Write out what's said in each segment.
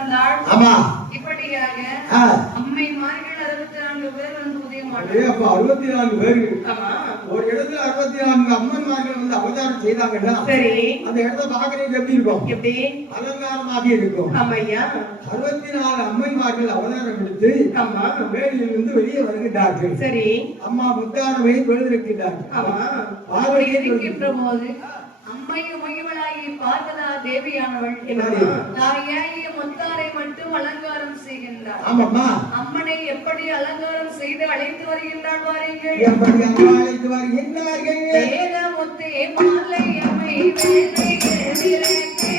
பிறந்தாள். ஆமா. இப்படியாக அம்மைமார்கள் 64 பேர் வந்து உதயமானார்கள். அப்ப 64 பேர். ஆமா. ஒரு இடத்துல 64 அம்மன்மார்கள் வந்து அவதாரம் செய்தாங்கன்னா சரி, அந்த இடத்த பாக்குறதுக்கு எப்படி இருக்கும்? எப்படி? அலங்காரமாக இருக்கும். ஆமையா. 64 அம்மன்மார்கள் அவதாரம் எடுத்து ஆமா வேலியிலிருந்து வெளியே வருகிறார்கள். சரி, அம்மா முத்தானவை தொழுதிருக்கிறார்கள். ஆமா. அப்படி இருக்கின்ற போது அம்மையும் மகிழ்வளாகி பார்வதா தேவியானவள் தாயாகிய முத்தாரை மட்டும் அலங்காரம் செய்கின்றார். ஆமாம்மா. அம்மனை எப்படி அலங்காரம் செய்து அழைத்து வருகின்றார் பாருங்கள். எப்படி அம்மா அழைத்து வருகின்றார்கள்? வேத முத்தே மாலை அம்மை வேலைகள் விளக்கே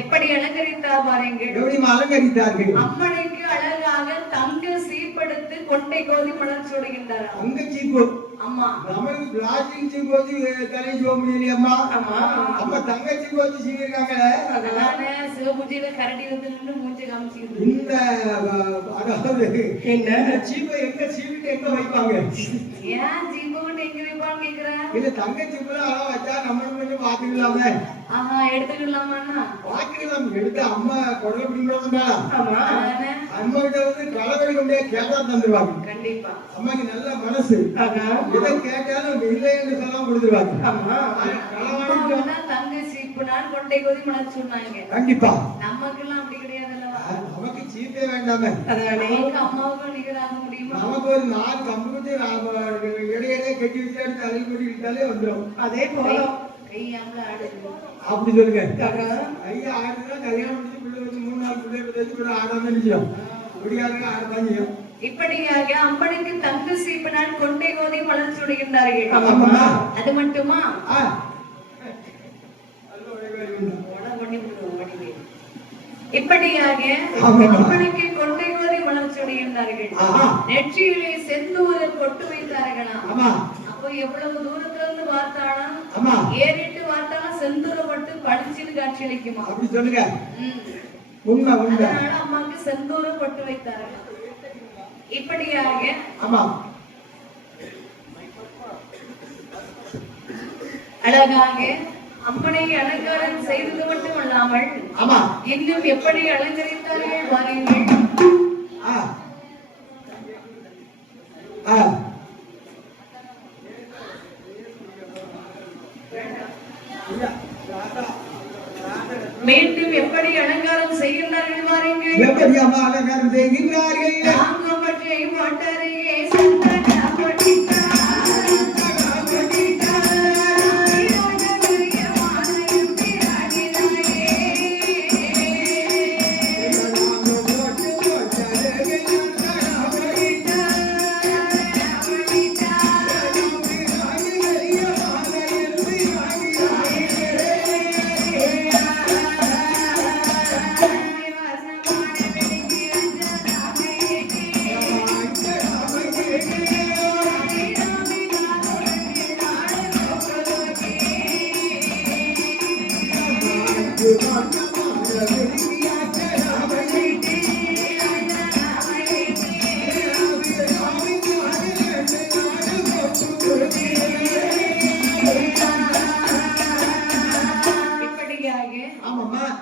எப்படி அலங்கரித்தார் பாருங்கள். அம்மனுக்கு அழகாக தங்க சீப்படுத்து கொட்டை கோதி மலர் சூடுகின்றார். அங்க சீப்பு. அம்மா நமக்கு பிளாஸ்டிக் சீப்பு வச்சு தலையை சோக முடியலையம்மா. அம்மா தங்க சீப்பு வச்சு சீவிருக்காங்களே. அதனால சிவபூஜையில கரடி வந்து நின்று மூஞ்சி காமிச்சிருக்கு. இந்த அதாவது என்ன சீப்பை எங்க சீவிட்டு எங்க வைப்பாங்க? ஏன் சீப்பு கொண்டு எங்க வைப்பான்னு கேக்குறேன். இல்ல தங்க சீப்புல அழகா வச்சா நம்மளும் கொஞ்சம் பாத்துக்கலாமே. ஆஹா, எடுத்துக்கலாமா? பாத்துக்கலாம். எடுத்து அம்மா குடல பிடிக்கிறதா? ஆமா. அம்மா கிட்ட வந்து கலவரி கொண்டே கேட்டா தந்துருவாங்க. கண்டிப்பா. அம்மாக்கு நல்ல மனசு. எதை கேட்டாலும் இல்லை என்று சொல்லாம கொடுத்துருவாங்க. ஆமா. தங்க சீப்புனான் கொண்டை கோதி மலர் சொன்னாங்க. கண்டிப்பா. நமக்கெல்லாம் அப்படி கிடையாதுல்லவா? நமக்கு சீப்பே வேண்டாமே. அதனாலே அம்மாவுக்கும் நிகராக முடியுமா? நமக்கு ஒரு 4 கம்புக்கு இடையிடையே கட்டி வச்சு தலையில் கொட்டி விட்டாலே வந்துடும். அதே போல கையாமல ஆடுது. அப்படி சொல்லுங்க. ஐயா ஆடுனா கல்யாணம் முடிச்சு பிள்ளை வச்சு 3-4 பிள்ளை வச்சு பிள்ளை ஆடாம நிச்சயம் முடியாதுங்க, ஆடதான் செய்யும். இப்படியாக அம்மனுக்கு தங்க சீப்பினால் கொண்டை கோதி மலர் சூடுகின்றார்கள். அது மட்டுமா? இப்படியாக அம்மனுக்கு கொண்டை கோதி மலர் சூடுகின்றார்கள். நெற்றியிலே செந்தூரை பொட்டு வைத்தார்களாம். அப்போ எவ்வளவு தூரத்துல இருந்து பார்த்தாலும் ஏறிட்டு பார்த்தாலும் செந்தூரை பட்டு பளிச்சுன்னு காட்சி அளிக்குமா? அப்படி சொல்லுங்க. அதனால அம்மாவுக்கு செந்தூரை பொட்டு வைத்தார்கள். இப்படியாக அழகாக அம்மனை அலங்காரம் செய்தது மட்டுமல்லாமல் இன்னும் எப்படி அலங்கரித்தார்கள் பாருங்கள். மீண்டும் எப்படி அலங்காரம் செய்கின்றார்கள் பாருங்கள். எப்படி அம்மா அலங்காரம் செய்கின்றார்கள்? தாங்கப்பட்டை மாட்டரையே சந்தன பொட்டிட்டா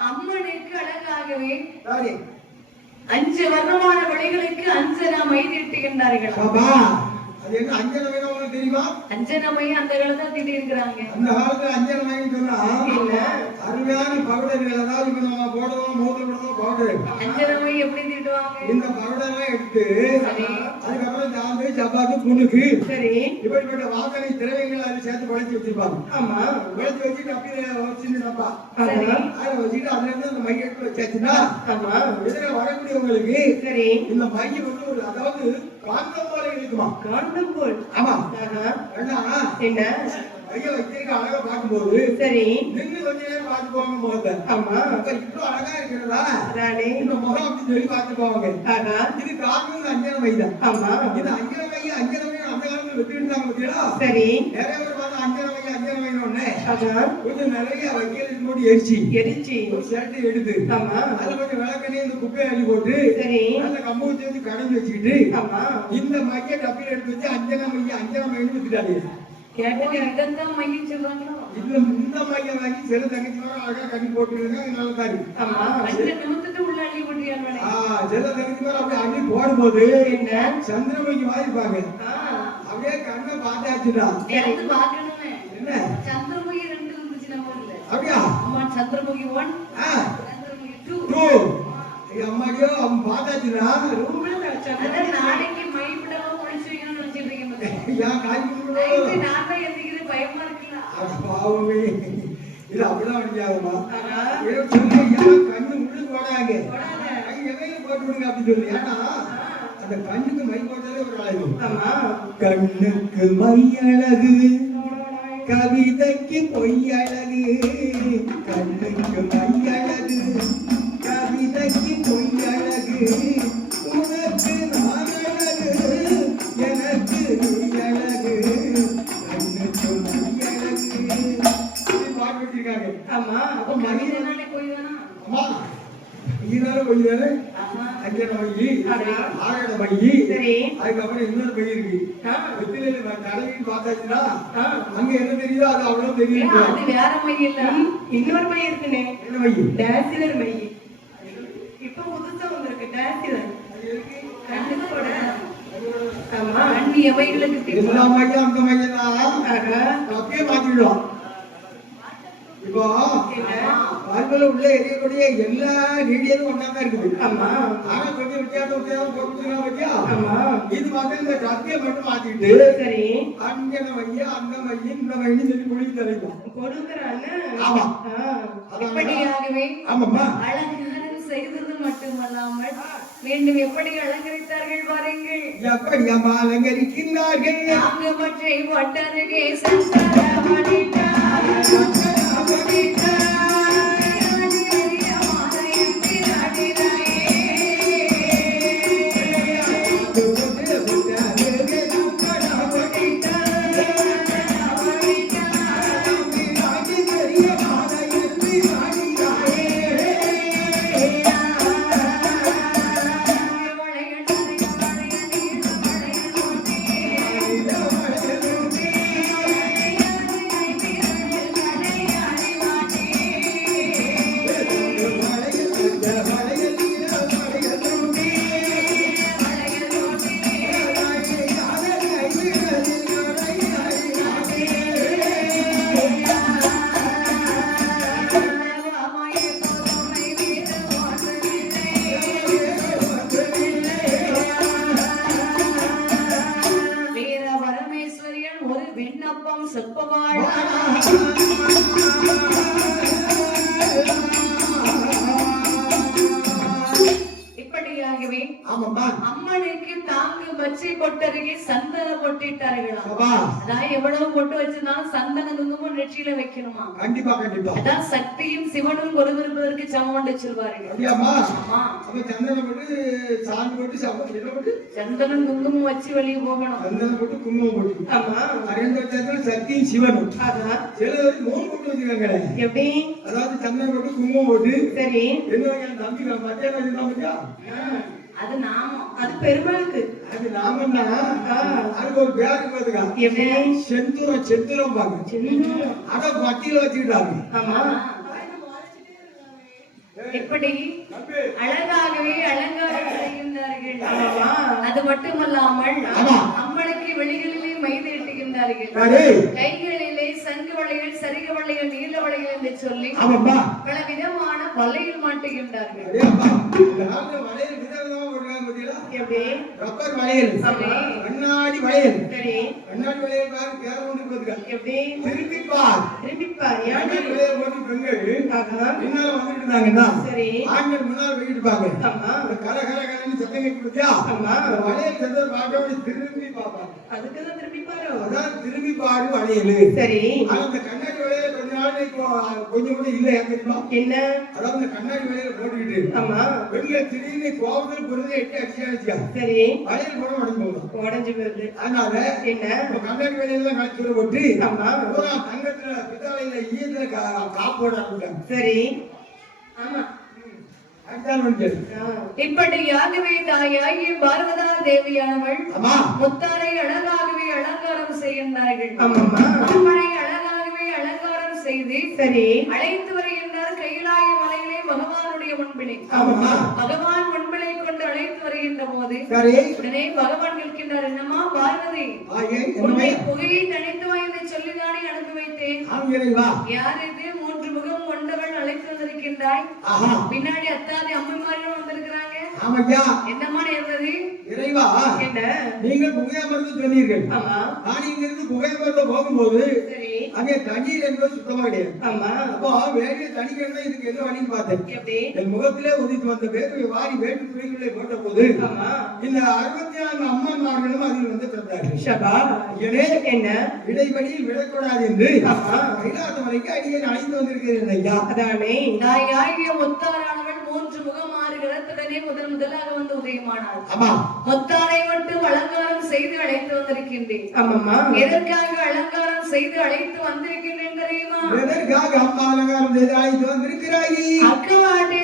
அம்மனுக்கு அழகாகவே 5 வர்ணமான விடைகளுக்கு அஞ்சனாமை தீட்டுகின்றார்கள். அது என்ன அஞ்சனமை உங்களுக்கு தெரியுமா? அஞ்சனமை அந்த காலத்துல தீட்டி இருக்கிறாங்க. அந்த காலத்துல அஞ்சனமைன்னு சொன்னா அருமையான பவுடர்கள், அதாவது இப்ப நம்ம போடுவோம் மோதிரம் போடுவோம் பவுடர். அஞ்சனமை எப்படி தீட்டுவாங்க? இந்த பவுடர்லாம் எடுத்து அதுக்கப்புறம் ஜாந்து சப்பாத்து புணுக்கு இப்படிப்பட்ட வாசனை திரவியங்கள் அதில் சேர்த்து குழச்சி வச்சிருப்பாங்க. ஆமா, குழச்சி வச்சுட்டு அப்படியே சின்ன டப்பா அதை வச்சுட்டு அதுல இருந்து அந்த மைய எடுத்து வச்சாச்சுன்னா எதிர வரக்கூடியவங்களுக்கு இந்த மைய வந்து ஒரு, அதாவது காந்தம் போல இருக்குமா? காந்தம் போல். ஆமா. என்ன மைய வச்சிருக்க அழகா பார்க்கும்போது நின்று கொஞ்ச நேரம் பார்த்து போவாங்க முகத்தை. ஆமா, இவ்வளவு அழகா இருக்கிறதா இந்த முகம் அப்படின்னு சொல்லி பார்த்து போவாங்க. இது காரணம் அஞ்சன மை தான். ஆமா, இது அஞ்சன மை அந்த காலத்துல வெட்டி இருந்தாங்க பார்த்தீங்களா? நிறைய பேர் பார்த்து அஞ்சன மை ஒண்ணு கொஞ்சம் நிறைய வைக்கலுக்கு போட்டு எரிச்சு ஒரு ஷர்ட் எடுத்து அதுல கொஞ்சம் விளக்கண்ணி இந்த குப்பையை அள்ளி போட்டு அந்த கம்பு வச்சு கடைஞ்சி வச்சுக்கிட்டு இந்த மைய டப்பில் எடுத்து வச்சு அஞ்சன மைன்னு வித்துட்டாங்க. இந்த மையம் வாங்கி சில தங்கச்சி அழகா கட்டி போட்டுருங்க, நல்ல தாரி. சில தங்கச்சி அப்படி அள்ளி போடும்போது சந்திரமுகி வாங்கிப்பாங்க. அப்படியே கண்ணை பார்த்தாச்சுடா. என்ன சந்திரமுகி 2 இருந்துச்சு நம்ம ஊர்ல. அப்படியா? ஆமா, சந்திரமுகி 1 சந்திரமுகி 2. அம்மாடியோ அவன் பார்த்தாச்சுடா. நாளைக்கு மை விடாம ஒழிச்சு வைக்கணும்னு நினைச்சிட்டு இருக்கேன். பயமா இருக்கலாம். பாவமே, இது அப்படிதான் அடிக்காதுமா. கண்ணு முள்ளு போடாங்க, எதையும் போட்டு விடுங்க அப்படின்னு சொல்லி. ஏன்னா அந்த கண்ணுக்கு மை போட்டாலே ஒரு அழகு. கண்ணுக்கு மை அழகு, கவிதைக்கு பொய் அழகு. கண்ணுக்கு மை அழகு, கவிதைக்கு பொய் அழகு. உனக்கு நான் அழகு, எனக்கு நீ அழகு. கண்ணுக்கு மை அழகு பாட்டு வச்சிருக்காங்க. ஆமா, அப்ப மனிதனாலே பொய் தானா? ஆமா, இதனால பொய் தானே. அஞ்சன மை, ஆகட மை, அதுக்கப்புறம் இன்னொரு மை இருக்கு. வெத்தில தலைவின்னு பார்த்தாச்சுன்னா அங்க என்ன தெரியுதோ அது அவ்வளவு தெரியும். அது வேற மை இல்ல, இன்னொரு மை இருக்குனே. என்ன மை? டான்சிலர் மை. இப்ப புதுசா வந்திருக்கு டான்சிலர். கண்ணுக்கு போட. ஆமா, அண்ணி எவைகளுக்கு எல்லா மையம் அந்த மையம் தான் அப்படியே மாத்திடுவோம். இப்போ வாழ்க்கையில உள்ள எரியக்கூடிய எல்லா ரீடியலும் ஒன்னாதான் இருக்குது. ஆமா, ஆனா கொஞ்சம் வித்தியாசம் பொறுத்துக்கலாம் பத்தியா. ஆமா, இது வந்து இந்த கத்தியை மட்டும் மாத்திட்டு அஞ்சன மைய அந்த மையம் இந்த மையம் சொல்லி மொழி தலைக்கும் கொடுக்குறாங்க. ஆமா, அப்படியாகவே ஆமாம்மா அலங்காரம் செய்தது மட்டுமல்லாமல் மீண்டும் எப்படி அலங்கரித்தார்கள் பாருங்கள். எப்படி அம்மா அலங்கரிக்கின்றார்கள். அங்கமற்றை வட்டருகே சந்தனமணிட்டார். விண்ணப்பம் செப்பவாழ. இப்படியாகவே அம்மனுக்கு தாங்கு பச்சை பொட்டருகே சந்தன பொட்டிட்டார்களாம். அதான் எவ்வளவு பொட்டு வச்சிருந்தாலும் சந்தன குங்குமம் நெற்றியில வைக்கணுமா? கண்டிப்பா கண்டிப்பா. அதான் சக்தியும் சிவனும் கொலுவிருப்பதற்கு சமம் என்று சொல்வார்கள். சந்தனம் போட்டு சாந்து போட்டு சந்தனம் குங்குமம் வச்சு வெளியே போகணும். சந்தனம் போட்டு குங்குமம் போட்டு. ஆமா. அரேஞ்ச் வச்சாலும் சக்தியும் சிவனும். அதான். சிலர் நோன் போட்டு வச்சிருக்காங்க. எப்படி? அதாவது சந்தனம் போட்டு குங்குமம் போட்டு. சரி. என்ன தம்பி மத்தியான வச்சிருந்தா பத்தியா? அது நாமம். அது பெருமாளுக்கு. அது நாமம்னா அதுக்கு ஒரு பேர் பாத்துக்கா. எப்படி? செந்தூரம் பாங்க. செந்தூரம். அத பட்டியல வச்சுக்கிட்டாங்க. ஆமா. எப்படி அழகாகவே அலங்காரம் செய்கின்றார்கள். அது மட்டுமல்லாமல் அம்மனுக்கு வெளிகளிலே மைதீட்டுகின்றார்கள். கைகளிலே சங்கு வளையல், சரிக வளையல், நீல வளையல் என்று சொல்லி பல விதமான வளையல் மாட்டுகின்றார்கள். ரப்பர் வளையல், கண்ணாடி வளையல், கண்ணாடி வளையல் பாரு பேர ஒன்று போதுக்கா. எப்படி? திருப்பி பார். கண்ணாடி வளையல் போட்டு பெண்கள் பின்னால வந்துட்டு இருந்தாங்கன்னா ஆண்கள் முன்னால போயிட்டு இருப்பாங்க. கர கர கரன்னு சத்தம் கேட்டு கொடுத்தா வளையல் சத்தத்தை பார்க்க திரும்பி பார்ப்பாங்க. அதுக்குதான் திரும்பி பாரு. அதான் திரும்பி பாரு வளையல். சரி. அந்த கண்ணாடி வளையல கொஞ்ச நாள் கொஞ்சம் கூட இல்ல தெரியுமா? என்ன? அதாவது இந்த கண்ணாடி வளையல போட்டுக்கிட்டு பெண்கள் திடீர்னு கோபத்தில் பொருளை எட்டு அடிச்சா சரி வளையல் கூட உடஞ்சு போகுது. அதனால என்ன கண்ணாடி வளையெல்லாம் கழிச்சு போட்டு தங்கத்துல பித்தாளையில ஈயத்துல காப்போட சரி. ஆமா. இப்படியாகவே தாயாகிய பார்வதா தேவியானவள் முத்தாரை அழகாகவே அலங்காரம் செய்கின்றார்கள். அம்மனை அழகாகவே அலங்காரம் செய்து சரி அழைத்து வருகின்றார். கைலாய மலையிலே பகவானுடைய முன்பிலே பகவான் முன்பிலை கொண்டு அழைத்து வருகின்ற போது உடனே பகவான் கேட்கின்றார், என்னமா பார்வதி உன்னை புகையை தனித்து வாய்ந்து சொல்லிதானே அனுப்பி வைத்தேன். யார் இது? 3 முகம் கொண்டவள் அழைத்து வந்திருக்கின்றாய். பின்னாடி அத்தாதி அம்மைமாரியும் வந்திருக்கிறாங்க. என்னமா நேர்ந்தது? இறைவா, நீங்கள் புகையமர்ந்து சொன்னீர்கள். நான் இங்கிருந்து புகையமர்ந்து போகும்போது அங்கே தண்ணீர் என்பது சுத்தமா கிடையாது. அப்போ வேடிய தனிக்கிறதா இதுக்கு என்ன வழின்னு பார்த்தேன். என் முகத்திலே உதித்து வந்த வேர்வை வாரி வேட்டு துறைகளை போட்ட போது இந்த 64 அம்மன்மார்களும் அதில் வந்து பிறந்தார்கள். என்ன இடைவெளியில் விடக்கூடாது என்று கைலாசம் வரைக்கும் அடியே அழைத்து வந்திருக்கிறேன் ஐயா. அதானே தாயாகிய முத்தாரானவள் 3 முகம் 6 கிரகத்துடனே முதலாக வந்து உதயமானார். முத்தாரை மட்டும் அலங்காரம் செய்து அழைத்து வந்திருக்கின்றேன். எதற்காக அலங்காரம் செய்து அழைத்து வந்திருக்கின்றேன் தெரியுமா? எதற்காக அம்மா அலங்காரம் செய்து அழைத்து வந்திருக்கிறாய்? அக்காட்டே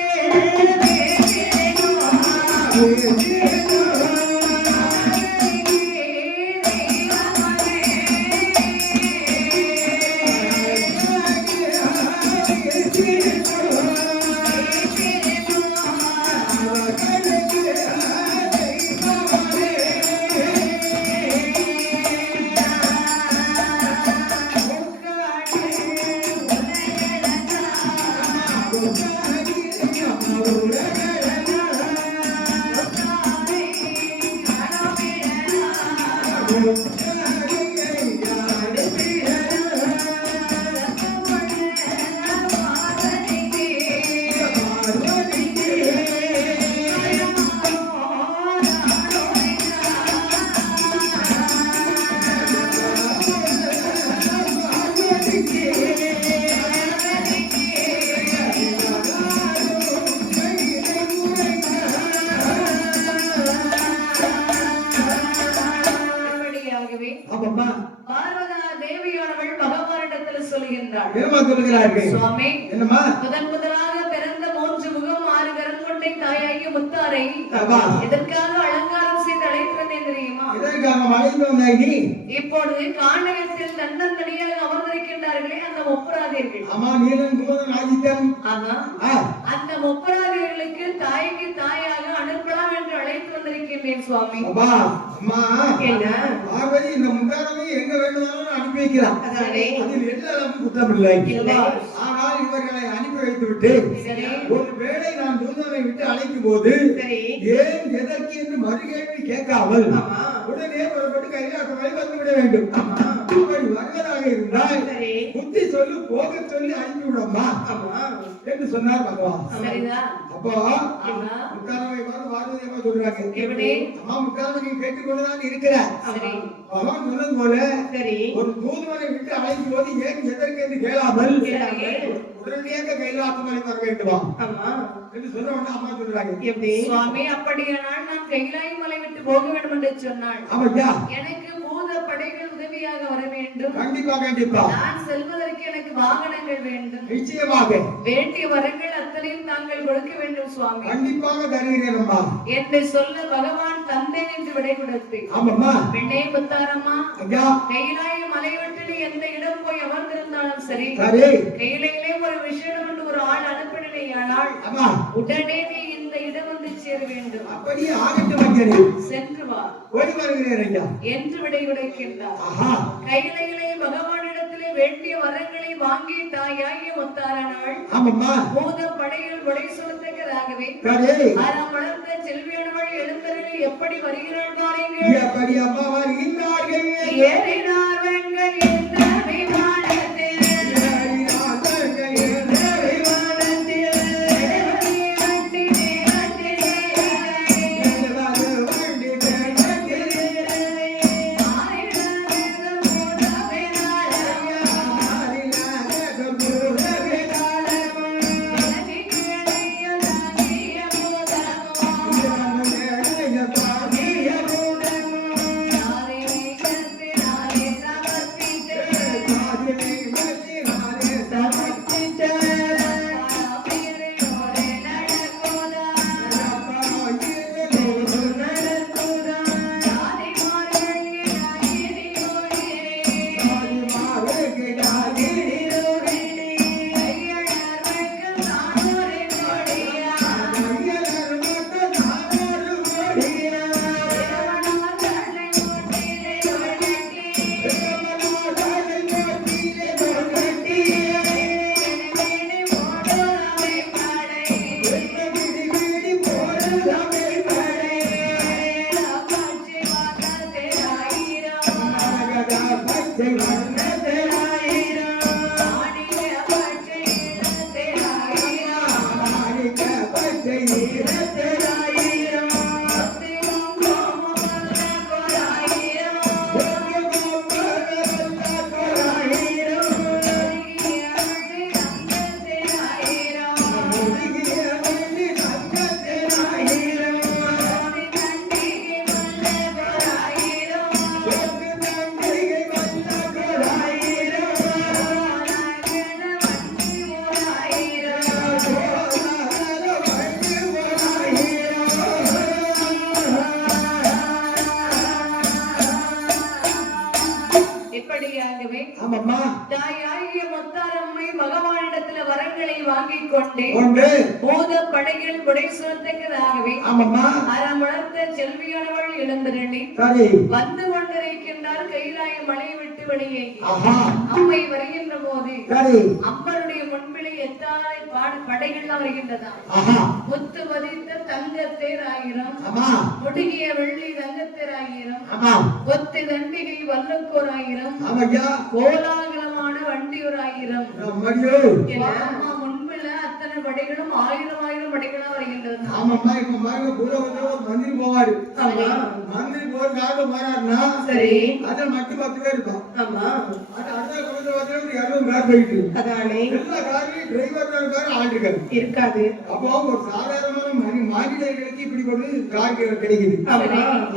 முதலாக பிறந்த 3 முகம் 6 கரம் கொண்ட தாயாகிய முத்தாரை எதற்காக அலங்காரம் செய்து அழைத்து வந்தேன் தெரியுமா? இப்பொழுது காண்டகத்தில் தன்னந்தனியாக அமர்ந்திருக்கின்றார்களே அந்த முப்பராதியர்கள். அந்த முப்பராதியர்களுக்கு தாய்க்கு தாயாக அனுப்பலாம் என்று அழைத்து வந்திருக்கின்றேன் சுவாமி. இந்த முத்தாரவை எங்க வேண்டுமானாலும் அனுப்பி வைக்கலாம். அதில் எல்லாம் குற்றம் இல்லை. ஆனால் இவர்களை அனுப்பி வைத்து விட்டு ஒரு வேளை நான் தூதனை விட்டு அழைக்கும் போது ஏன் எதற்கு என்று மறுகேள்வி கேட்காமல் உடனே புறப்பட்டு கைலாசம் வரை வந்துவிட வேண்டும். அப்படி வருவதாக வருவதாக இருந்தால் புத்தி சொல்லு போக சொல்லி அனுப்பி விடம்மா என்று சொன்னார் பகவான். அப்போ முக்காரவை பார்வதியம்மா சொல்றாங்க, அம்மா முக்காரவை நீ கேட்டுக்கொண்டுதான் இருக்கிறார். பகவான் சொன்னது போல ஒரு தூதுவரை விட்டு அழைக்கும் போது ஏன் எதற்கு என்று கேளாமல் உடனடியாக கைலாசமலை வர வேண்டுமா என்று சொன்ன உடனே அம்மா சொல்றாங்க, சுவாமி அப்படியானால் நான் கைலாய மலை விட்டு போக வேண்டும் என்று சொன்னாள். எனக்கு பூத படைகள் உதவியாக வர வேண்டும். கண்டிப்பா நான் செல்வதற்கு எனக்கு வாகனங்கள் வேண்டும். நிச்சயமாக வேண்டிய வரங்கள் அத்தனையும் தாங்கள் கொடுக்க வேண்டும் சுவாமி. கண்டிப்பாக தருகிறேன் அம்மா என்று சொல்ல பகவான் தந்தேன் என்று விடை கொடுத்து, பெண்ணே முத்தாரம்மா, கைலாய மலை விட்டு நீ எந்த இடம் போய் அமர்ந்திருந்தாலும் சரி, கையிலே ஒரு விஷயம் என்று ஒரு ஆள் அனுப்பினேயானால் உடனே நீ இந்த இடம் வந்து சேர வேண்டும். அப்படியே ஆகட்டும், சென்று வா, ஓடி வருகிறேன் என்று விடை கொடுக்கின்றார். கையிலே பகவானிடத்திலே வேண்டிய வரங்களை வாங்கி தாயாகிய முத்தாரனாள் பூத படையில் கொடை சுமத்தக்கதாகவே ஆறாம் வளர்ந்த செல்வியானவள் எழுந்தருளி எப்படி வருகிறாள் பாருங்கள். எப்படி அம்மா வருகின்றார்கள்? ஏறினார் வெண்கள் என்ற விமானத்தில் தாயாகிய முத்தாரம்மை பகவானிடத்துல வரங்களை வாங்கிக் கொண்டு பூத படையில் கொடை சுமத்தக்கதாகவே ஆறாம் வளர்த்த செல்வியானவள் எழுந்திரண்டி வந்து கொண்டிருக்கின்றார். கைலாய மலை விட்டு வெளியே அம்மை வருகின்ற போது அம்மனுடைய முன்பிலே எத்தாய் படைகள்லாம் வருகின்றதா. முத்து பதித்த தங்கத்தேர் 1000, முடுகிய வெள்ளி தங்கத்தேர் 1000, கொத்து தண்டிகை வல்லக்கோர் 1000, கோலாகலமான வண்டி ஒரு 1000. அம்மா முன்பில அத்தனை படைகளும் 1000 படைகளா வருகின்றது. ஆமாம்மா, இப்ப பாருங்க, பூலோகத்துல ஒரு மந்திரி போவாரு. மந்திரி போறதுக்காக போறாருன்னா சரி, அதுல மட்டும் 10 பேர் இருப்பான். அது அடுத்த குடும்பத்துல ஒரு 200 கார் போயிட்டு எல்லா காரையும் டிரைவர் இருக்காரு, ஆள் இருக்காது. அப்போ ஒரு சாதாரணமான மாநிலங்களுக்கு இப்படி ஒரு கார் கிடைக்குது.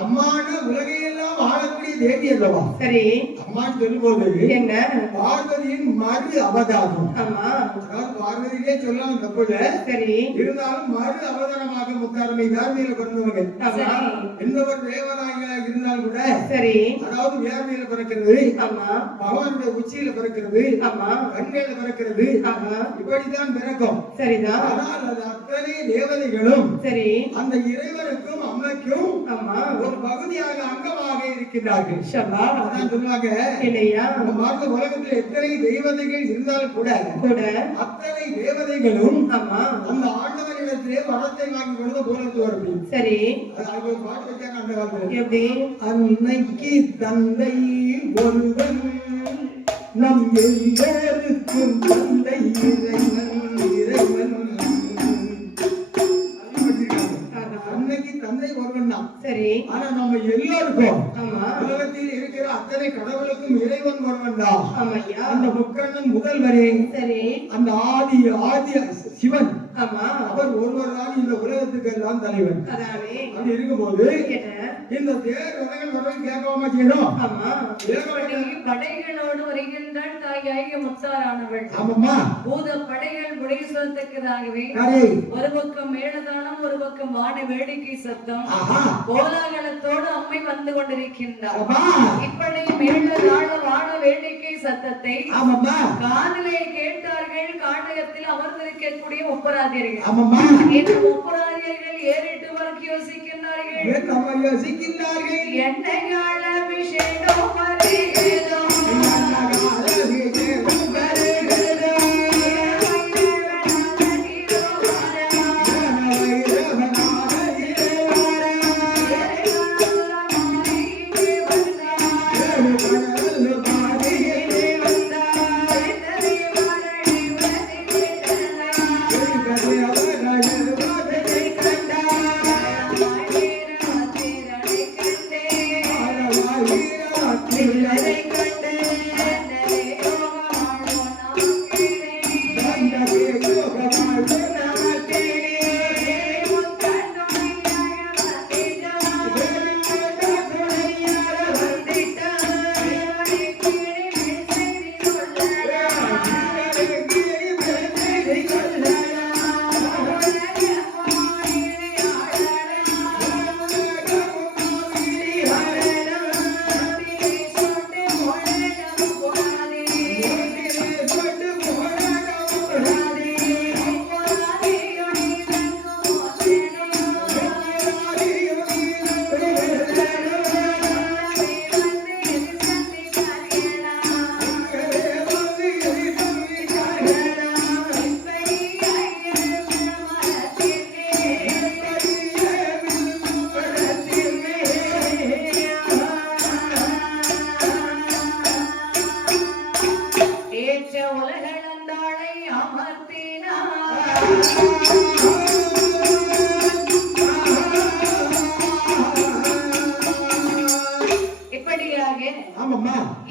அம்மான உலகையெல்லாம் ஆளக்கூடிய தேவி அல்லவா. சரி, அம்மான்னு சொல்லும் போது என்ன பார்வதியின் மறு அவதாரம். பார்வதியிலே சொல்லலாம் தப்புல. சரி, இருந்தாலும் மறு அவதாரமாக முத்தாரமை வேர்மையில பிறந்தவங்க. எந்த ஒரு தேவராக இருந்தாலும் கூட சரி, அதாவது வேர்மையில பிறக்கிறது, பகவானுடைய உச்சியில பிறக்கிறது, கண்ணில பிறக்கிறது, இப்படித்தான் பிறக்கும். சரிதான். ஆனால் அது அத்தனை தேவதைகளும் சரி அந்த இறைவனுக்கும் அம்மைக்கும் ஒரு பகுதியாக அங்கமாக இருக்கின்றார்கள். அதான் சொல்லுவாங்க இல்லையா, இந்த உலகத்தில் எத்தனை தெய்வதைகள் இருந்தாலும் கூட அத்தனை தேவதைகளும் அந்த ஆண்டவனிடத்திலே வரத்தை வாங்கி கொண்டு போனது வரும். சரி, அது பாட்டு வச்சாங்க அந்த காலத்துல. எப்படி? அன்னைக்கு தந்தை ஒருவன் நம் எல்லோருக்கும் தந்தை இறைவன் அன்னைக்கு தந்தை ஒருவன் தான். சரி. ஆனா நம்ம எல்லாருக்கும் உலகத்தில் இருக்கிற அத்தனை கடவுளுக்கும் இறைவன் ஒருவன் தான். அந்த முக்கண்ணன் முதல்வரே. சரி. அந்த ஆதி சிவன். அவர் ஒருவர் தான் இந்த உலகத்துக்கு எல்லாம் தலைவன். அப்படி இருக்கும்போது இந்த தேர் உலகம் வரவன் கேட்காம செய்யணும். படைகளோடு வருகின்றாள் தாயாகிய முத்தாரானவள். ஆமாம்மா. பூத படைகள் முடிசொல்லுக்காகவே ஒரு பக்கம் மேலதானம், ஒரு பக்கம் வான வேடிக்கை சத்தம், கோலாகலத்தோடு அம்மை வந்து கொண்டிருக்கின்றார். இப்படி மேலதான வான வேடிக்கை சத்தத்தை காதிலே கேட்டார்கள். காண்டகத்தில் அமர்ந்திருக்கக்கூடிய ஒப்பராதியர்கள். இந்த ஒப்பராதியர்கள் ஏறிட்டு வரக்கு யோசிக்கின்றார்கள். என்னையாள விஷேடம் வருகிறதோ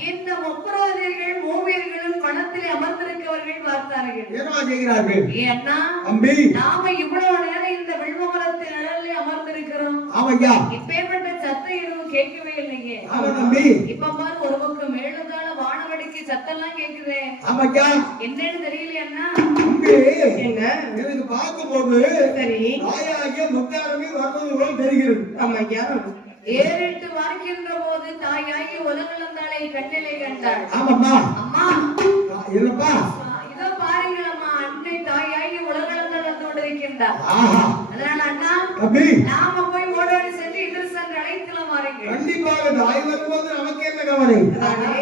இந்த முப்பராதியர்கள் மூவியர்களும் பணத்திலே அமர்ந்திருக்கவர்கள் பார்த்தார்கள். ஏன்னா நாம இவ்வளவு நேரம் இந்த வில்வமரத்தின் நிழலில் அமர்ந்திருக்கிறோம். இப்பேற்பட்ட சத்தம் எதுவும் கேட்கவே இல்லையே. இப்ப பாரு, ஒரு பக்கம் மேலதான வானவடிக்கு சத்தம் எல்லாம் கேக்குது. என்னன்னு தெரியலையா? என்ன எனக்கு பார்க்கும்போது சரி தாயாகிய முத்தாரமே வருவது போல் தெரிகிறது. ஏறிட்டு வருகின்ற போது தாயாகி உலகளந்தாளை கண்ணிலே கண்டாள். அம்மா இதோ பாருங்களம்மா, அன்னை தாயாகி உலகளந்தாள் வந்து கொண்டிருக்கின்றார். அதனால அண்ணா நாம போய் ஓடோடி சென்று இதற்கு அழைக்கலாம் வாருங்கள். கண்டிப்பாக தாய் வரும்போது நமக்கு என்ன கவலை?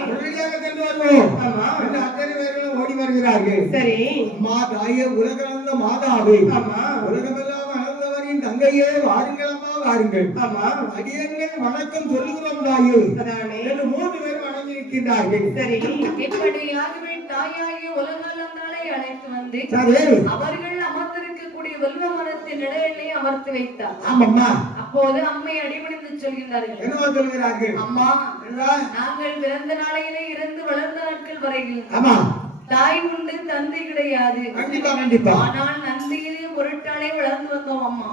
உடனடியாக சென்று வருவோம். அத்தனை பேர்களும் ஓடி வருகிறார்கள். சரி. அம்மா தாயே, உலகளந்த மாதாவே, உலகமெல்லாம் அளந்தவரின் தங்கையே, வாருங்களம்மா வாருங்கள். அடியங்கள் வணக்கம் சொல்லுகிறோம் தாயே என்று 3 பேர் வணங்கியிருக்கிறார்கள். சரி. இப்படியாகவே தாயாகிய உலகளந்தாளை அழைத்து வந்து அவர்கள் அமர்ந்திருக்கக்கூடிய வெல்வ மரத்தின் இடையிலே அமர்த்தி வைத்தார். அப்போது அம்மை அடிபணிந்து சொல்கிறார்கள். என்ன சொல்கிறார்கள்? அம்மா, நாங்கள் பிறந்த நாளையிலே இருந்து வளர்ந்த நாட்கள் வரையில் தாய் உண்டு தந்தை கிடையாது. ஆனால் நந்தியிலே பொருட்டாலே வளர்ந்து வந்தோம் அம்மா.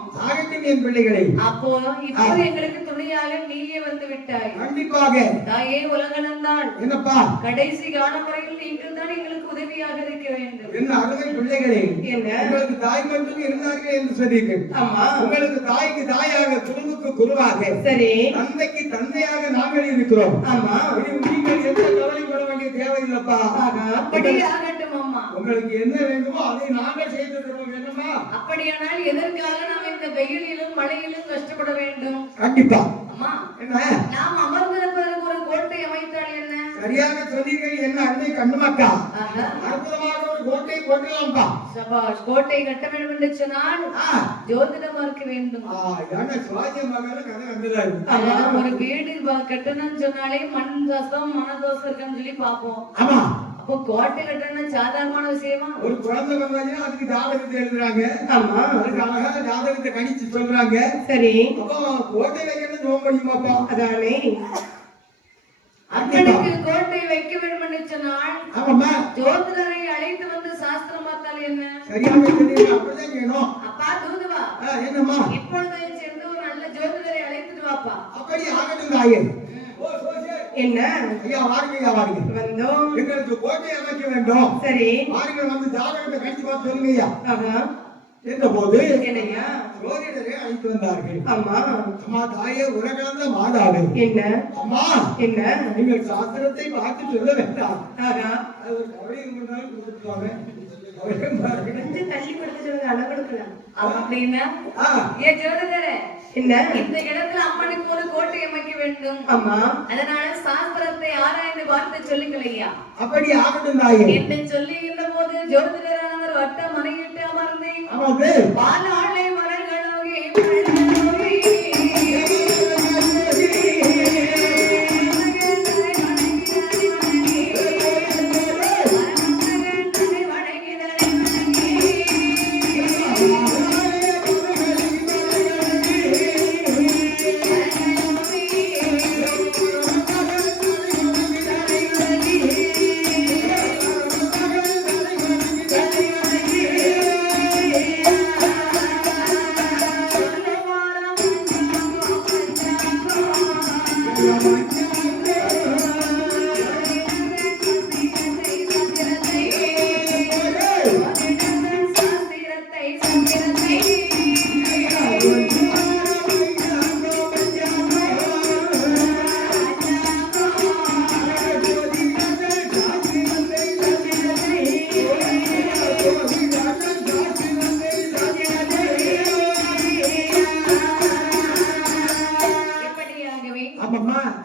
என் பிள்ளைகளை அப்போ இப்போது எங்களுக்கு துணையாக நீயே வந்து விட்டாய். கண்டிப்பாக தாயே உலகளந்தாள், என்னப்பா கடைசி காலம் வரையில் நீங்கள் தான் எங்களுக்கு உதவியாக இருக்க வேண்டும். என்ன அருமை பிள்ளைகளே, உங்களுக்கு தாய் மட்டும் இருந்தார்கள் என்று சொன்னீர்கள். உங்களுக்கு தாய்க்கு தாயாக, குருவுக்கு குருவாக, சரி தந்தைக்கு தந்தையாக நாங்கள் இருக்கிறோம். நீங்கள் எந்த கவலைப்பட வேண்டிய தேவையில்லப்பா. ஆகட்டும் அம்மா, உங்களுக்கு என்ன வேண்டுமோ அதை நாங்கள் செய்து தருவோம். என்னமா? அப்படியானால் எதற்காக நாம் இந்த வெயிலிலும் மழையிலும் கஷ்டப்பட வேண்டும்? கண்டிப்பா. அம்மா, நாம் அமர்ந்திருப்பதற்கு ஒரு கோட்டை அமைத்தால் என்ன? சரியாக சொன்னீர்கள் என்ன அன்னை கண்ணுமாக்கா. அற்புதமாக ஒரு கோட்டை போட்டலாம்பா. சபாஷ். கோட்டை கட்ட வேண்டும் என்று சொன்னால் ஜோதிடம் இருக்க வேண்டும். ஏன்னா சுவாஜியமாக கதை வந்ததாரு. ஒரு வீடு கட்டணும்னு சொன்னாலே மண் தோசம் மனதோசம் இருக்குன்னு சொல்லி பாப்போம். ஆமா. அப்போ கோட்டை கட்டணும் சாதாரணமான விஷயமா? ஒரு குழந்தை வந்தாங்கன்னா அதுக்கு ஜாதகத்தை எழுதுறாங்க. ஆமா. அதுக்கு அழகா ஜாதகத்தை கணிச்சு சொல்றாங்க. சரி. அப்போ கோட்டை வைக்கணும் நோம்ப முடியுமாப்பா? அதானே. அம்மனுக்கு கோட்டை வைக்க வேண்டும் என்று சொன்னால் ஆமாம்மா ஜோதிடரை அழைத்து வந்து சாஸ்திரம் பார்த்தால் என்ன? சரியாக சொன்னீங்க. அப்படிதான் செய்யணும். அப்பா தூதுவா. என்னம்மா? இப்பொழுது சென்று ஒரு நல்ல ஜோதிடரை அழைத்துட்டு வாப்பா. அப்படி ஆகட்டும் தாயே. என்ன ஐயா வாருங்க, ஐயா வாருங்க. வந்தோம். எங்களுக்கு கோட்டை அமைக்க வேண்டும். சரி வாருங்க, வந்து ஜாதகத்தை கணிச்சு பார்த்து சொல்லுங்க ஐயா. என்ற போது என்னையா ஜோதிடரை அழைத்து வந்தார்கள். ஆமா. அம்மா தாயே உலகளந்த மாதாவே. என்ன அம்மா? என்ன நீங்கள் சாஸ்திரத்தை பார்த்து சொல்ல வேண்டாம். அது ஒரு கவலையை கொண்டாலும் கொடுத்துருவாங்க. கொஞ்சம் தள்ளி கொடுத்து சொல்லுங்க, அளவு கொடுக்கலாம் அப்படின்னா. ஏ ஜோதிடரே, இந்த இடத்துல அம்மனுக்கு ஒரு கோட்டை அமைக்க வேண்டும். ஆமா. அதனால சாஸ்திரத்தை ஆராய்ந்து பார்த்து சொல்லுங்கள் ஐயா. அப்படி ஆகட்டும் தாயே என்று சொல்லுகின்ற போது ஜோதிடரானவர் வட்ட மனையிட்டு அமர்ந்து பாலாளை மலர்களோகி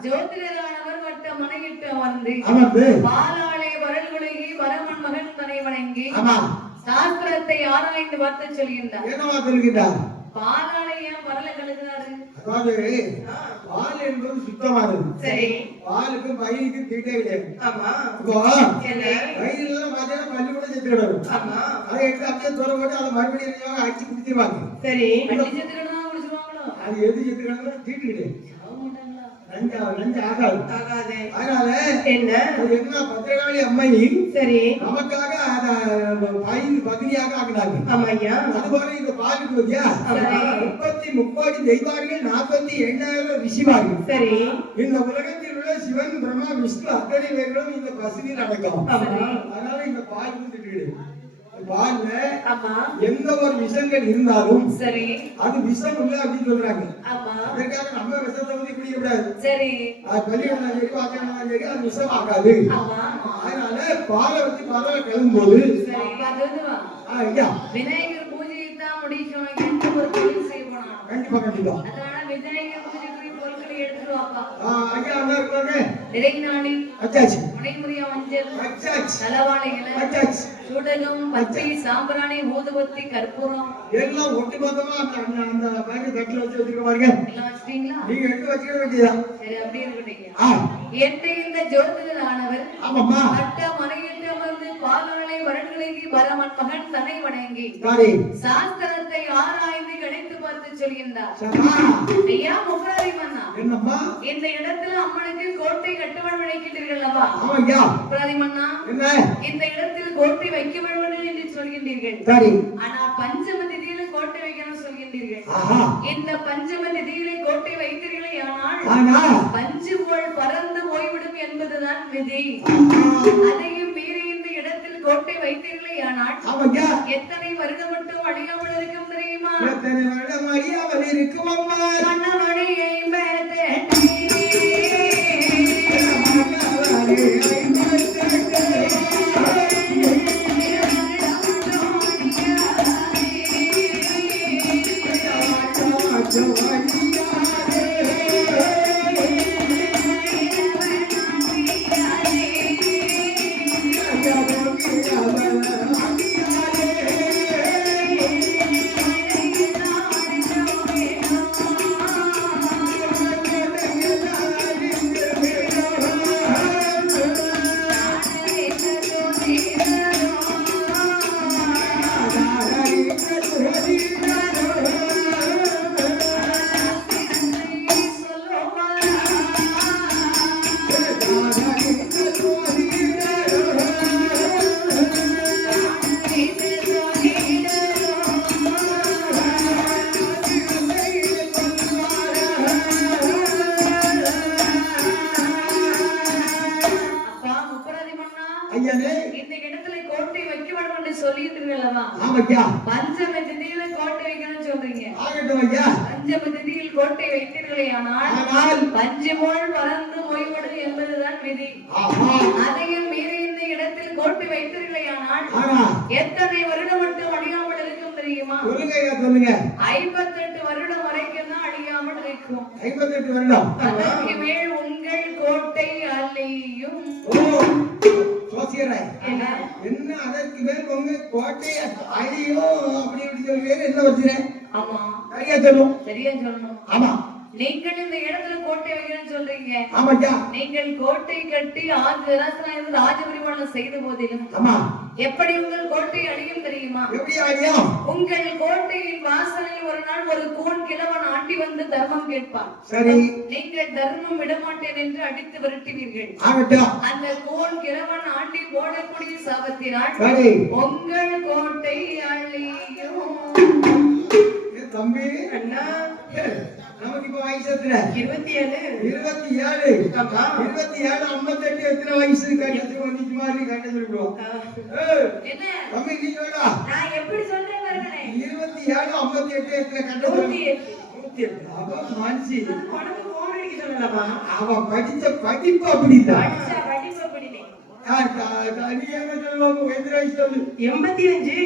ஜோதிடரானவர் வட்ட மனையிட்டு அமர்ந்து பாலாளை வரல்குலகி வரமன் மகன் தனை வணங்கி சாஸ்திரத்தை ஆராய்ந்து பார்த்து சொல்கின்றார். என்னவா சொல்கின்றார்? பாலாளை ஏன் வரல கழுகுறாரு? அதாவது பால் என்பது சுத்தமானது. சரி. பாலுக்கு வயிறுக்கு தீட்டே கிடையாது. ஆமா. இப்போ வயிறுல மாத்திரம் பல்லு கூட செத்து கிடக்கும். ஆமா. அதை எடுத்து அப்படியே தோற போட்டு அதை மறுபடியும் அடிச்சு குடிச்சிருவாங்க. சரி. அடிச்சு செத்துக்கணும் குடிச்சிருவாங்களோ? அது எது செத்து கிடக்கும் தீட்டு கிடையாது. அதனால என்ன பத்திரகாளி அம்மை சரி நமக்காக பத்தினியாக ஆகினாங்க. அதுபோல இந்த பாலுக்கு வந்தியா 33 தெய்வார்கள் 48,000 ரிஷிமார்கள். சரி. இந்த உலகத்தில் உள்ள சிவன் பிரம்மா விஷ்ணு அத்தனை பேர்களும் இந்த பசுவில் அடக்கம். அதனால இந்த பால் கொடுத்துட்டு பால்ல எந்த ஒரு விஷங்கள் இருந்தாலும் சரி அது விஷம் இல்ல அப்படின்னு சொல்றாங்க. அதற்காக நம்ம விஷத்தை வந்து குடிக்க கூடாது. சரி. பள்ளிக்கூடம் சரி வாக்கியம் சரி அது விஷம் ஆகாது. அதனால பாலை வச்சு பாலை கலக்கும் போது ஐயா விநாயகர் பூஜையை தான் முடிக்கணும். எந்த ஒரு தொழில் செய்யணும் கண்டிப்பா கண்டிப்பா. அதனால விநாயகர் பூஜைக்கு பொருட்களை எடுத்துட்டு வாப்பா. ஐயா அண்ணா இருக்காங்க. இறைநாளி அச்சாச்சி முனைமுறையா மஞ்சள் அச்சாச்சி தலவாழை இலை அச்சாச்சி சூடகம் பச்சை சாம்பிராணி ஊதுபத்தி கற்பூரம் எல்லாம் ஒட்டுமொத்தமா அந்த பேக்கெட் தட்டுல வச்சு வச்சிருக்க பாருங்க. எல்லாம் வச்சிட்டீங்களா? நீங்க எடுத்து வச்சிட வேண்டியதா? சரி அப்படியே இருக்கட்டும். இந்த ஜோதிடரானவர் ஆமாம்மா வட்ட மனையிட்டு அமர்ந்து பாலாளை வரன்களுக்கு வரமன் மகன் தன்னை வணங்கி சாஸ்திரத்தை ஆராய்ந்து கணித்து பார்த்து சொல்கின்றார். ஐயா முப்பராதி மன்னா என்னம்மா இந்த இடத்துல அம்மனுக்கு கோட்டை கட்டுவன் நினைக்கின்றீர்கள் அல்லவா? ஆமாய்யா. முப்பராதி மன்னா என்ன இந்த இடத்தில் கோட்டை வைக்க வேண்டும் என்று சொல்கின்றீர்கள். சரி. ஆனா பஞ்சம திதியில கோட்டை வைக்கணும் சொல்கின்றீர்கள். இந்த பஞ்சம திதியிலே கோட்டை வைத்தீர்களே ஆனால் பஞ்சு போல் பறந்து போய்விடும் என்பதுதான் விதி. அதையும் மீறி இந்த இடத்தில் கோட்டை வைத்தீர்களே ஆனால் எத்தனை வருடம் மட்டும் அழியாமல் இருக்கும் தெரியுமா? எத்தனை வருடம் அழியாமல் இருக்கும் அம்மா. மன்னமணியை ஐயா. பஞ்சம திதியில கோட்டை வைக்கணும்னு சொல்றீங்க. ஆகட்டும் ஐயா. பஞ்சம திதியில் கோட்டை வைத்தீர்களேயானால் பஞ்சு போல் பறந்து மொய்வடும் என்பதுதான் விதி. அதையும் மீறி இந்த இடத்தில் கோட்டை வைத்தீர்களேயானால் எத்தனை வருடம் மட்டும் அழியாமல் இருக்கும் தெரியுமா? சொல்லுங்க ஐயா, சொல்லுங்க. 58 வருடம் வரைக்கும் தான் அழியாமல் இருக்கும். 58 வருடம். அதற்கு மேல் உங்கள் கோட்டை அழியும். சோசியராய் என்ன அதற்கு மேல் உங்க கோட்டை அழியும் அப்படி இப்படி சொல்லுவேன். என்ன வச்சுறேன்? ஆமா, சரியா சொல்லும். சரியா சொல்லணும். ஆமா, நீங்கள் இந்த இடத்துல கோட்டை வைக்கணும்னு சொல்றீங்க. ஆமாய்யா. நீங்கள் கோட்டை கட்டி ராஜபரிமாணம் செய்த போதிலும் ஆமா, எப்படி உங்கள் கோட்டை அழியும் தெரியுமா? எப்படி அழியும்? உங்கள் கோட்டையின் வாசலில் ஒரு நாள் ஒரு கூன் கிழவன் ஆண்டி வந்து தர்மம் கேட்பான். சரி, நீங்கள் தர்மம் விடமாட்டேன் என்று அடித்து விரட்டுவீர்கள். ஆகட்டும். அந்த கூன் கிழவன் ஆண்டி போடக்கூடிய சாபத்தினால் சரி, உங்கள் கோட்டை அழியும். தம்பி அண்ணா, நமக்கு இப்ப வயசு எத்தனை? 27. 27. ஆமா. 27, 58 எத்தனை வயசு? கட்டத்து வந்துச்சு மாதிரி கட்ட சொல்லிடுவோம். என்ன தம்பி நீ சொல்லா. நான் எப்படி சொல்றேன் பாருங்களேன். 27, 58 எத்தனை கட்ட? 108. 108. அவ மனுஷி. உனக்கு போன் அடிக்க சொல்லலாமா? அவ படிச்ச படிப்பு அப்படிதான். படிச்சா படிப்பு படினே. நீ என்ன சொல்லுவாங்க? எத்தனை வயசு சொல்லு? 85.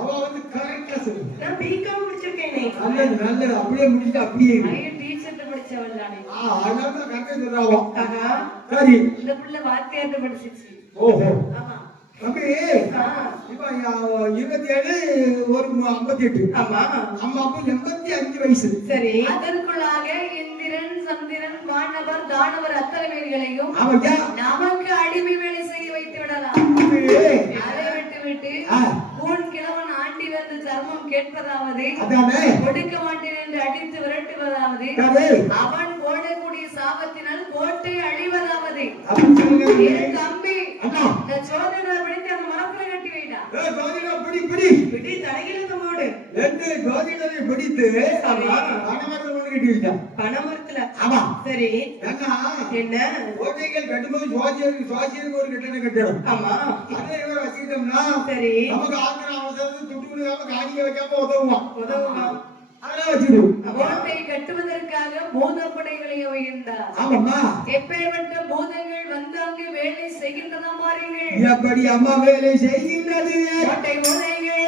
அவ வந்து கரெக்டா சொல்லு. நான் பிகாம் முடிச்சிருக்கேனே. நல்லது நல்லது. அப்படியே முடிச்சு அப்படியே ஐயோ டீச்சர்ட்ட படிச்சவள் தானே. அதனால தான் கரெக்டா சொல்றாவோ. ஆஹா. சரி, இந்த புள்ள வாத்தியார்ட்ட படிச்சிச்சு. ஓஹோ. ஆமா. தம்பி இப்ப 27 ஒரு 58. ஆமா. அம்மாவுக்கு 85 வயசு. சரி. அதற்குள்ளாக இந்திரன் சந்திரன் வானவர் தானவர் அத்தனை பேர்களையும் ஆமாய்யா. நமக்கு அடிமை வேலை செய்ய வைத்து விடலாம். அதை விட்டு விட்டு கூன் கிழவன் ஆண்டி வந்து தர்மம் கேட்பதாவது கொடுக்க மாட்டேன் என்று அடித்து விரட்டுவதாவது அவன் போடக்கூடிய சாபத்தினால் கோட்டை அழிவதாவது. தம்பி இந்த சோதனை படித்து அந்த மரத்துல கட்டி வைடா. பிடி தலையில மோடு ரெண்டு ஜோதிடரை பிடித்து பணமரத்துல கொண்டு கட்டி வைத்தான். பணமரத்துல. ஆமா. சரி. என்ன கோட்டைகள் கட்டும்போது சுவாசியருக்கு ஒரு கட்டணம் கட்டணும். ஆமா. அதே வச்சுக்கிட்டோம்னா சரி நமக்கு ஆத்திர அவசரத்தை துட்டு விடாம காணிக்க வைக்காம உதவுவான். அதெல்லாம் வச்சுடும். கோட்டை கட்டுவதற்காக பூதப்படைகளை வைகின்றார். ஆமாம்மா. எப்பேற்பட்ட பூதங்கள் வந்து அங்கு வேலை செய்கின்றன மாறுங்கள். எப்படி அம்மா வேலை செய்கின்றது? கோட்டை பூதைகள்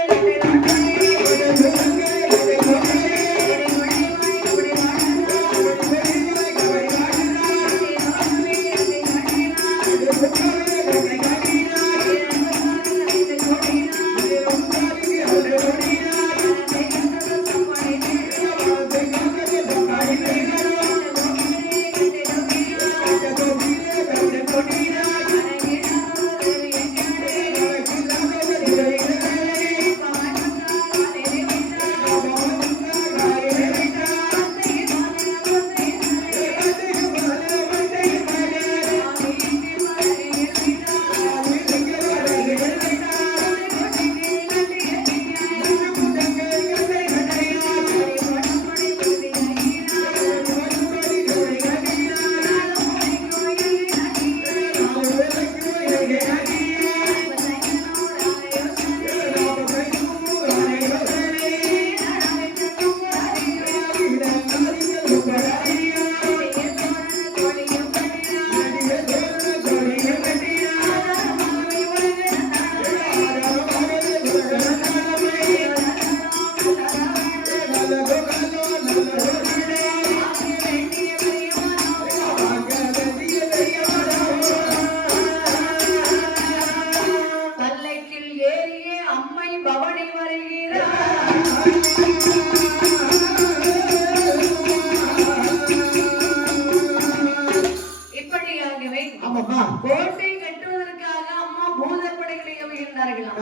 கோட்டை கட்டுவதற்காக அம்மா பூதப்படைகளை வைகின்றார்களாம்.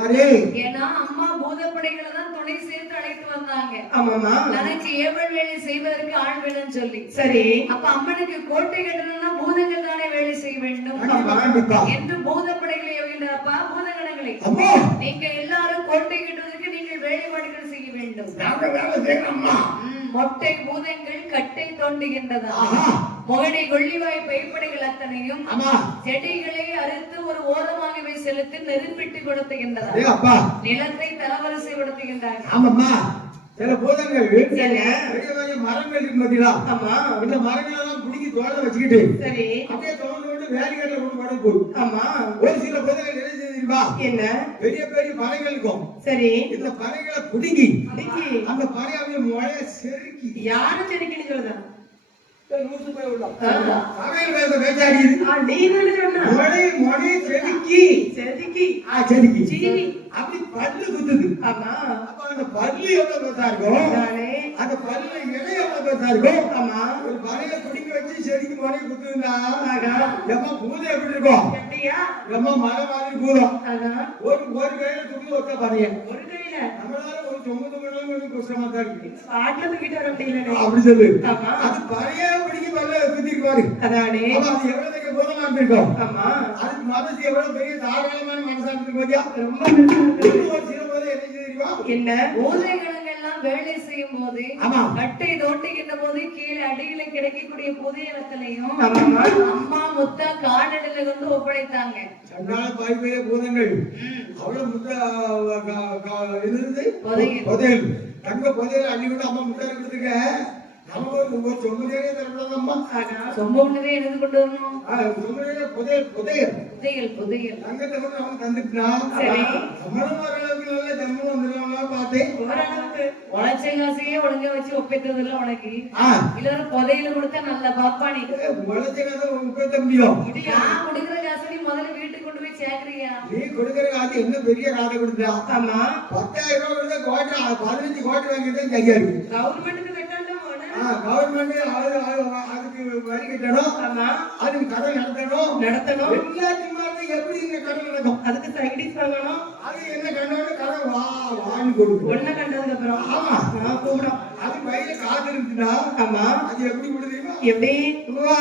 ஏன்னா அம்மா பூதப்படைகளை தான் துணை சேர்த்து அழைத்து வந்தாங்க. தனக்கு ஏவல் வேலை செய்வதற்கு ஆள் வேணும்னு சொல்லி. சரி, அப்ப அம்மனுக்கு கோட்டை கட்டணும்னா பூதங்கள் தானே வேலை செய்ய வேண்டும் என்று பூதப்படைகளை வைகின்றாப்பா. பூதகணங்களை நீங்க எல்லாரும் கோட்டை கட்டுவதற்கு நீங்கள் வேலைப்பாடுகள் செய்ய வேண்டும். மொட்டை பூதங்கள் கட்டை தோண்டுகின்றதா? முகடை கொள்ளிவாய் பைப்படைகள் அத்தனையும் ஆமா செடிகளை அறுத்து ஒரு ஓரமாகவே செலுத்தி நெருப்பிட்டு கொடுத்துகின்றனர். ஏ அப்பா நிலத்தை தரவரிசைப்படுத்துகின்றார்கள். ஆமாம்மா சில பூதங்கள் என்ன? பெரிய பெரிய மரங்கள் இருக்கு பாத்தீங்களா? ஆமா இந்த மரங்கள் எல்லாம் பிடிக்கி தோலை வச்சுக்கிட்டு சரி அப்படியே தோண்டு கொண்டு வேலைகள்ல கொண்டு படம் போகும். ஆமா ஒரு சில பூதங்கள் என்ன செய்யுமா? என்ன பெரிய பெரிய பனைகள் இருக்கும். சரி இந்த பனைகளை பிடிக்கி இன்னைக்கு அந்த பனை அப்படியே முளைய செருக்கி யாரும் செடிக்கணும் சொல்லுதா நூற்று போய் விடலாம். ஆ. சமையல் வேலை பேச்சாடிது நீ தானே சொன்ன முளைய செருக்கி செதுக்கி செருக்கி சீவி அப்படி பல்லு குத்துது. ஆமா அப்ப அந்த பல்லு எவ்வளவு பெருசா இருக்கும்? தானே அந்த பல்லுல இலை எவ்வளவு பெருசா இருக்கும்? ஆமா ஒரு பனையை பிடிக்க வச்சு செடிக்கு முளைய குத்துதுன்னா ஆகா எம்மா பூதம் எப்படி இருக்கும்? எப்படியா எம்மா மலை மாதிரி பூதம். ஆகா ஒரு கையில துணி ஒத்த பனைய ஒரு கையில நம்மளால ஒரு தொங்கு தொங்கலாம் கஷ்டமா தான் இருக்கு. பாட்டுல தூக்கிட்டு வர முடியல அப்படி சொல்லு. ஆமா அது பனையா பிடிக்க பல்ல குத்திக்கு பாரு. அதானே அப்ப அது எவ்வளவு பூதமா இருந்திருக்கும்? ஆமா அதுக்கு மனசு எவ்வளவு பெரிய தாராளமான மனசா இருக்கு பாத்தியா? ரொம்ப ஒரு சில போது என்ன தெரியுமா? என்ன பூதைகளெல்லாம் வேலை செய்யும் போது ஆமா. கட்டை தோண்டுகின்ற போது கீழே அடியில கிடைக்கக்கூடிய புதையலத்திலையும் ஆமாம்மா. அம்மா முத்தா காடலில கொண்டு ஒப்படைத்தாங்க. சண்டாள பாய்பேய பூதங்கள் ம். அவ்வளவு முத்த இருந்தது புதையல். புதையல் தங்க புதையல் அள்ளி விட்டு அம்மா முட்டை கொடுத்துருக்க நமக்கு ஒரு சொன்னதே தரக்கூடாது அம்மா. ஆகா சொம்ப ஒண்ணுதே எழுந்து கொண்டு வரணும். சொன்னதே புதையல் புதையல் புதையல் புதையல் தங்கத்தை கூட நமக்கு தந்துட்டுனா சரி. நம்மளும் ஓரளவுக்கு நல்ல ஜம்மு வந்துடலாம் பார்த்தேன். ஓரளவுக்கு உழைச்ச காசையே ஒழுங்க வச்சு ஒப்பைத்தது இல்ல உனக்கு. ஆ இல்ல ஒரு புதையல கொடுத்தா நல்ல பாப்பானி. உழைச்ச காசை உட்பேத்த முடியும். நான் கொடுக்குற காசை நீ முதல்ல வீட்டுக்கு கொண்டு போய் சேர்க்கறியா? நீ கொடுக்குற காசு என்ன பெரிய காசை கொடுத்தா? ஆமா 10,000 ரூபாய் கொடுத்தா கோட்டை 15 கோட்டை வாங்கிட்டு சரியா இருக்கு. கவர்மெண்ட்டுக்கு கட்டாண்டா கவர்மெண்ட் அதுக்கு வரி கட்டணும். ஆமா அதுக்கு கடன் நடத்தணும். நடத்தணும் எல்லாத்தையுமே எப்படி இந்த கடன் நடக்கும்? அதுக்கு சைடிஸ் வாங்கணும் அது என்ன கண்டோட கடன் வான்னு கொடுக்கும். ஒன்ன கண்டதுக்கு அப்புறம் ஆமா கூப்பிடும் அது பையில காசு இருந்துச்சுன்னா ஆமா அது எப்படி கொடுத்தீங்களா? எப்படி வா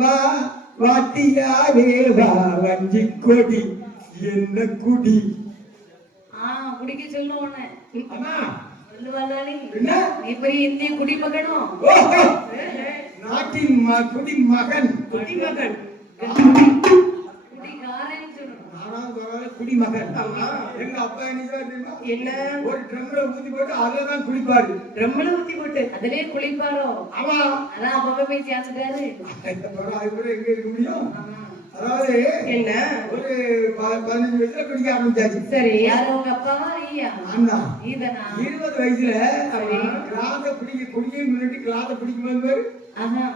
வா வாத்தியாரே வா வஞ்சி கொடி என்ன குடி. குடிக்க சொல்லும் உன்னை. அம்மா சொல்லுவாளி என்ன? நீ பெரிய இந்திய குடிமகனும். ஓ, ஓ. நாட்டின் குடிமகன். குடிமகன் குடிகாரன்னு சொல்லணும். நானாவது பரவாயில்ல, குடிமகன். ஆமா எங்க அப்பா என்ன செய்வாரு தெரியுமா? என்ன ஒரு ட்ரம்ல ஊத்தி போட்டு அதுலதான் குடிப்பாரு. ரொம்பல ஊத்தி போட்டு அதிலே குளிப்பாரோ? ஆமா அதான் அப்பப்ப போய் சேர்ந்துட்டாரு. அது கூட எங்க இருக்க முடியும்? ஆமா. அதாவது என்ன ஒரு 15 வயசுல குடிக்க ஆரம்பிச்சாச்சு. சரி யாரு உங்க அப்பாவா நீயா? ஆமா நீதானா? 20 வயசுல சரி. கிளாஸ குடிக்க முன்னாடி கிளாஸ பிடிக்கும் போது ஆஹா.